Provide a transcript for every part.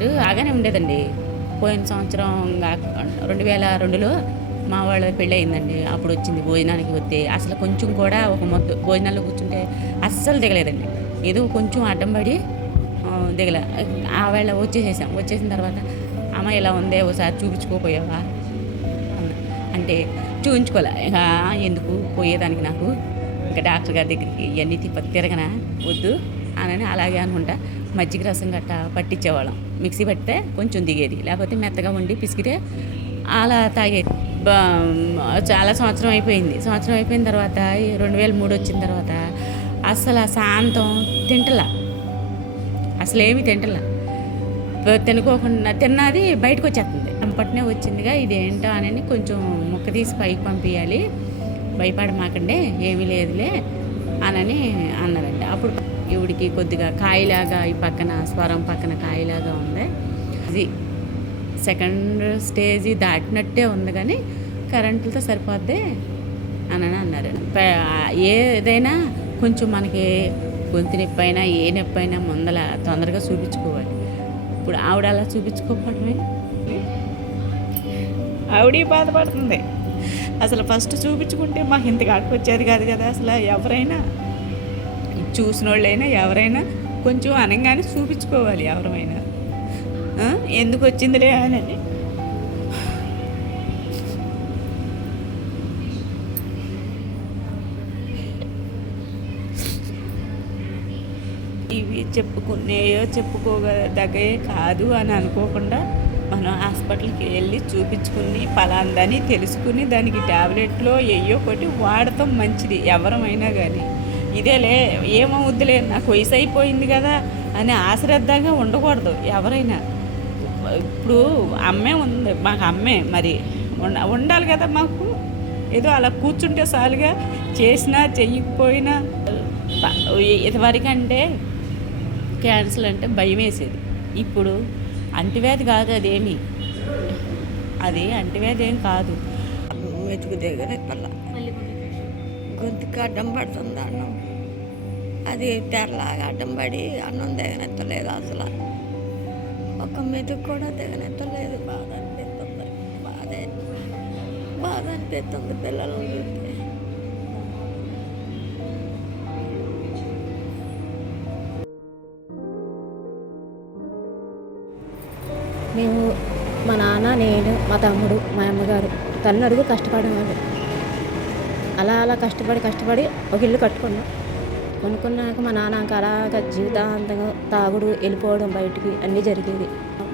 కాదు బాగానే ఉండేదండి. పోయిన సంవత్సరం 2002లో మా వాళ్ళ పెళ్ళి అయిందండి. అప్పుడు వచ్చింది భోజనానికి వస్తే అసలు కొంచెం కూడా ఒక మొద్దు భోజనాల్లో కూర్చుంటే అస్సలు దిగలేదండి. ఏదో కొంచెం అడ్డం పడి దిగల. ఆవేళ వచ్చేసిన తర్వాత అమ్మ ఇలా ఉందే ఒకసారి చూపించుకోపోయావా అన్న. అంటే చూపించుకోలే. ఇక ఎందుకు పోయేదానికి నాకు ఇంకా డాక్టర్ గారి దగ్గరికి ఇవన్నీ తిరగనా వద్దు అని అలాగే అనుకుంటా మజ్జిగ రసం గట్టా పట్టించేవాళ్ళం. మిక్సీ పట్టితే కొంచెం దిగేది, లేకపోతే మెత్తగా ఉండి పిసికితే అలా తాగేది. చాలా సంవత్సరం అయిపోయిన తర్వాత 2003 వచ్చిన తర్వాత అసలు శాంతం తింటలా, అసలు ఏమీ తింటలా. తినుకోకుండా తిన్నది బయటకు వచ్చేస్తుంది. పట్నే వచ్చిందిగా ఇదేంటో అని కొంచెం ముక్క తీసి పైకి పంపించాలి, భయపడమాకండి ఏమీ లేదులే అని అన్నారండి. అప్పుడు ఈవిడికి కొద్దిగా కాయలాగా ఈ పక్కన స్వరం పక్కన కాయలాగా ఉంది. ఇది సెకండ్ స్టేజీ దాటినట్టే ఉంది కానీ కరెంటులతో సరిపోద్ది అని అన్నారు. ఏదైనా కొంచెం మనకి గొంతు నొప్పి అయినా ఏ నొప్పి అయినా ముందల తొందరగా చూపించుకోవాలి. ఇప్పుడు ఆవిడ అలా చూపించుకోకపోవడమే ఆవిడ బాధపడుతుంది. అసలు ఫస్ట్ చూపించుకుంటే మాకు ఇంత కాడికి వచ్చేది కాదు కదా. అసలు ఎవరైనా చూసిన వాళ్ళైనా ఎవరైనా కొంచెం అనగానే చూపించుకోవాలి. ఎవరైనా ఎందుకు వచ్చిందిలే అని. ఇవి చెప్పుకోదగ్గే కాదు అని అనుకోకుండా మనం హాస్పిటల్కి వెళ్ళి చూపించుకుని పలాందని తెలుసుకుని దానికి ట్యాబ్లెట్లో ఏయో ఒకటి వాడటం మంచిది. ఎవరమైనా కానీ ఇదేలే ఏమవుద్దులే నాకు వయసు అయిపోయింది కదా అని ఆశ్రద్ధంగా ఉండకూడదు ఎవరైనా. ఇప్పుడు అమ్మే ఉంది, మాకు అమ్మే మరి ఉండాలి కదా. మాకు ఏదో అలా కూర్చుంటే చాలుగా, చేసినా చెయ్యకపోయినా. ఇదివరకంటే క్యాన్సర్ అంటే భయం వేసేది. ఇప్పుడు అంటువ్యాధి కాదు, అదేమి అది అంటువ్యాధి ఏం కాదు. మెతుకు దగ్గర గొంతుకు అడ్డం పడుతుంది అన్నం, అది తెరలాగా అడ్డం పడి అన్నం దిగనెత్తలేదు. అసలు ఒక మెతుకు కూడా దిగనెత్తలేదు. బాధ అనిపిస్తుంది పిల్లలను చూస్తే. మేము మా నాన్న, నేను, మా తమ్ముడు, మా అమ్మగారు తన్నడుగు కష్టపడేవాళ్ళు. అలా కష్టపడి ఒక ఇల్లు కొనుక్కున్నాక మా నాన్న అలాగ జీవితాంతంగా తాగుడు, వెళ్ళిపోవడం బయటికి అన్నీ జరిగేది.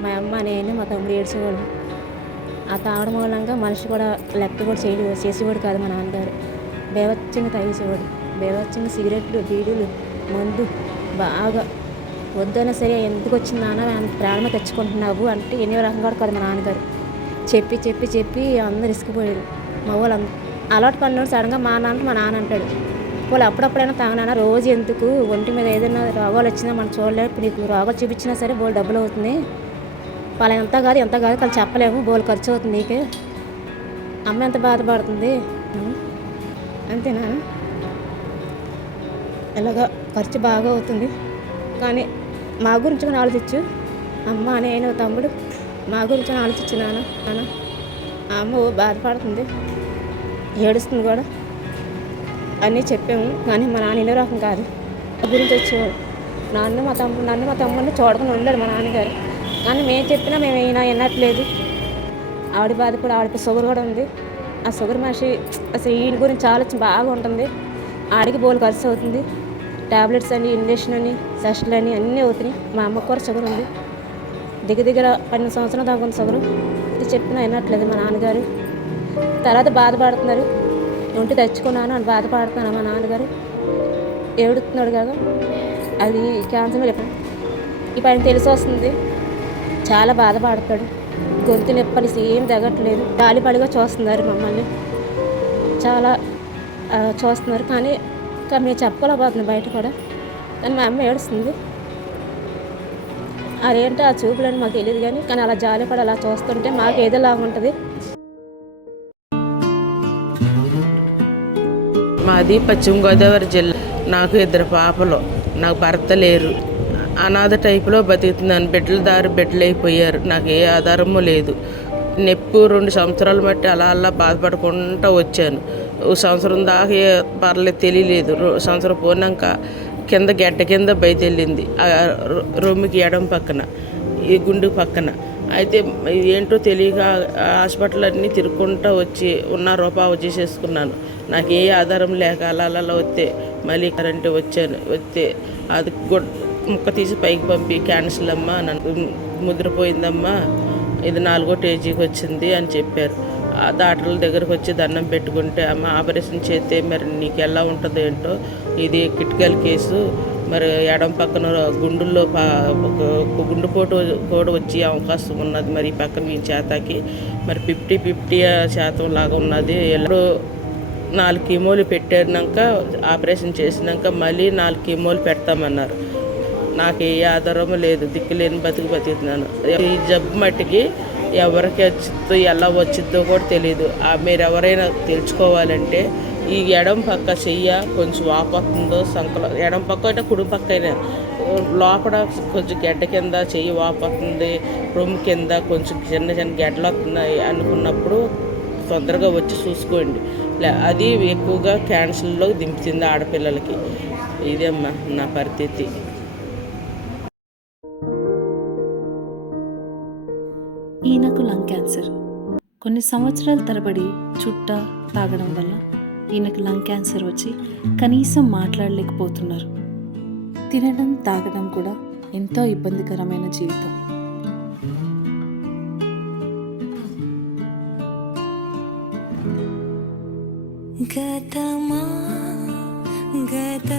మా అమ్మ, నేను, మా తమ్ముడు ఏడ్చేవాళ్ళం. ఆ తాగడం మూలంగా మనిషి కూడా లెక్క కూడా చేసేవాడు కాదు. మా నాన్నగారు బేవచ్చంగా తాగేసేవాడు. బేవచ్చంగా సిగరెట్లు, బీడీలు, మందు బాగా వద్దైనా సరే ఎందుకు వచ్చింది నాన్న ప్రాణమే తెచ్చుకుంటున్నావు అంటే ఎన్నో రకంగా కాదు మా నాన్నగారు. చెప్పి అందరు ఇసుకుపోయారు. మా వాళ్ళు అలవాటు పడినోడు సడన్గా మా నాన్న అంటాడు, వాళ్ళు అప్పుడప్పుడైనా తాగనా, రోజు ఎందుకు, ఒంటి మీద ఏదైనా రోగాలు వచ్చినా మనం చూడలేము, ఇప్పుడు నీకు రోగాలు చూపించినా సరే బోల్ డబ్బులు అవుతుంది, వాళ్ళ ఎంత కాదు వాళ్ళు చెప్పలేము, బోల్ ఖర్చు అవుతుంది నీకే, అమ్మ ఎంత బాధపడుతుంది అంతేనా, ఇలాగా ఖర్చు బాగా అవుతుంది. కానీ మా గురించి కూడా ఆలోచించు అమ్మ, నేను, తమ్ముడు మా గురించి ఆలోచించు నాన్న. అమ్మ బాధపడుతుంది, ఏడుస్తుంది కూడా అన్నీ చెప్పాము. కానీ మా నాన్న ఎన్నో రకం కాదు. గురించి వచ్చేవాడు. నన్ను మా తమ్ముడిని చూడకుండా ఉండడు మా నాన్నగారు. కానీ మేము చెప్పినా మేము వినట్లేదు. ఆవిడ బాధ కూడా, ఆవిడకి షుగర్ కూడా ఉంది. ఆ షుగర్ మనిషి అసలు ఈయన గురించి ఆలోచన బాగా ఉంటుంది. ఆడికి బోల్ ఖర్చు అవుతుంది. ట్యాబ్లెట్స్ అని, ఇంజక్షన్ అని, సెస్ట్లు అని అన్నీ అవుతున్నాయి. మా అమ్మకు కూడా షుగర్ ఉంది. దగ్గర 12 సంవత్సరాల దాకా ఉంది షుగరు. ఇది చెప్పినా వినట్లేదు మా నాన్నగారు. తర్వాత బాధపడుతున్నారు, ఒంటి తెచ్చుకున్నాను అని బాధపడుతున్నాను. మా నాన్నగారు ఏడుతున్నాడు కదా, అది క్యాన్సర్ మీద ఇప్పుడు ఆయన తెలిసి వస్తుంది. చాలా బాధపడతాడు. గొంతు నొప్పని ఏం తగ్గట్లేదు. గాలిపడిగా చూస్తున్నారు మమ్మల్ని, చాలా చూస్తున్నారు. కానీ మేము చెప్పుకోలేకపోతున్నాం బయట కూడా. కానీ మా అమ్మ ఏడుస్తుంది. అదేంటో ఆ చూపులని మాకు తెలియదు. కానీ అలా జాలిపడి అలా చూస్తుంటే మాకు ఏదోలాగా ఉంటుంది. మాది పశ్చిమ గోదావరి జిల్లా. నాకు 2 పాపలు, నాకు భర్త లేరు. అనాథ టైపులో బతుకుతున్నాను. బిడ్డల దారి బిడ్డలైపోయారు. నాకు ఏ ఆధారము లేదు. నొప్పి 2 సంవత్సరాలు బట్టి అలా అలా బాధపడుకుంటూ వచ్చాను. ఓ సంవత్సరం దాకా పర్లేదు తెలియలేదు. సంవత్సరం పోయినాక కింద గడ్డ కింద బయట వెళ్ళింది, రొమ్మికి ఎడం పక్కన, ఈ గుండె పక్కన. అయితే ఏంటో తెలియక హాస్పిటల్ అన్నీ తిరుక్కుంటూ వచ్చి ఉన్న రూపాయి చేసేసుకున్నాను. నాకు ఏ ఆధారం లేక అలా అలా వస్తే మళ్ళీ కరెంటు వచ్చాను. వస్తే అది ముక్క తీసి పైకి పంపి క్యాన్సిల్ అమ్మా, నన్ను ముద్రపోయిందమ్మా, ఇది 4వ స్టేజీకి వచ్చింది అని చెప్పారు. ఆ డాక్టర్ల దగ్గరకు వచ్చి దండం పెట్టుకుంటే, అమ్మ ఆపరేషన్ చేస్తే మరి నీకు ఎలా ఉంటుందో ఏంటో, ఇది క్రిటికల్ కేసు, మరి ఎడం పక్కన గుండెల్లో గుండెపోటు కూడా వచ్చే అవకాశం ఉన్నది, మరి ఈ పక్కన మీ చేతకి మరి 50% లాగా ఉన్నది. ఎప్పుడు 4 కీమోలు పెట్టాక ఆపరేషన్ చేసినాక మళ్ళీ 4 కీమోలు పెడతామన్నారు. నాకు ఏ ఆధారము లేదు, దిక్కులేని బతుకుతున్నాను. ఈ జబ్బు మట్టికి ఎవరికి వచ్చిద్దో ఎలా వచ్చిద్దో కూడా తెలియదు. మీరు ఎవరైనా తెలుసుకోవాలంటే ఈ ఎడం పక్క చెయ్య కొంచెం వాపోతుందో సంకలం, ఎడం పక్క అయితే కుడి పక్క అయినా లోపల కొంచెం గడ్డ కింద చెయ్యి వాపోతుంది, రొమ్ము కింద కొంచెం చిన్న చిన్న గడ్డలు వస్తున్నాయి అనుకున్నప్పుడు తొందరగా వచ్చి చూసుకోండి. అది ఎక్కువగా క్యాన్సర్లో దింపుతుంది ఆడపిల్లలకి. ఇదేమ్మా నా పరిస్థితి. ఈయనకు లంగ్ క్యాన్సర్. కొన్ని సంవత్సరాల తరబడి చుట్ట తాగడం వల్ల ఈయనకు లంగ్ క్యాన్సర్ వచ్చి కనీసం మాట్లాడలేకపోతున్నారు. తినడం తాగడం కూడా ఎంతో ఇబ్బందికరమైన జీవితం. గతమా గత